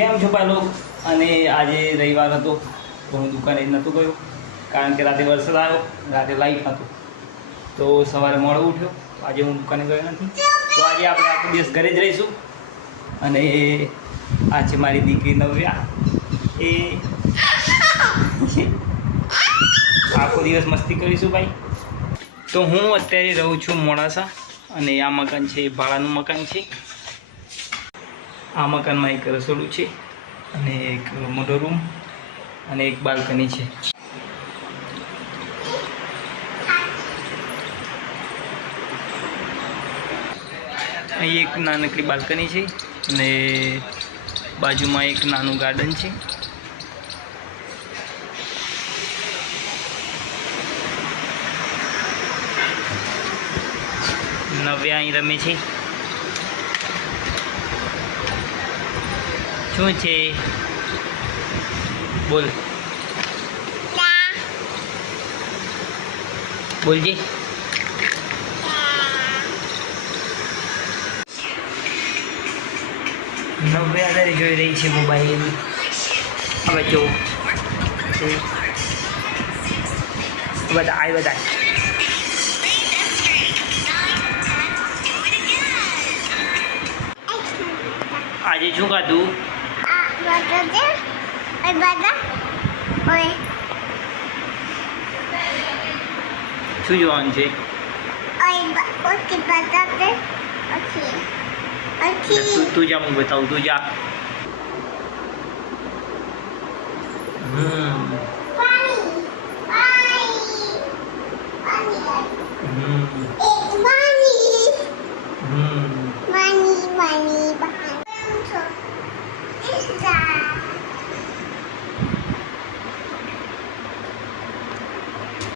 કેમ છો ભાઈ લોગ? અને આજે રવિવાર હતો તો હું દુકાને નહોતો ગયો કારણ કે રાતે વરસાદ આવ્યો, રાતે લાઈટ નહોતું, તો સવારે મોડો ઉઠ્યો. આજે હું દુકાને ગયો નથી, તો આજે આપણે આખો દિવસ ઘરે જ રહીશું. અને આ છે મારી દીકરી નવ્યા, એ આખો દિવસ મસ્તી કરીશું ભાઈ. તો હું અત્યારે રહું છું મોડાસા, અને આ મકાન છે ભાડાનું મકાન છે. આ મકાનમાં એક રસોડું છે અને એક મોટો રૂમ અને એક બાલ્કની છે. અહીં એક નાનકડી બાલ્કની છે અને બાજુમાં એક નાનું ગાર્ડન છે. નવ્યા અહીં રમે છે. શું છે? બોલ બોલજી. નવ્યા અત્યારે જોઈ રહી છે મોબાઈલ. હવે જો બધા આ બધા આજે શું ખાધું? શું જોવાનું છે? તું જા, હું બતાવું. તું જા.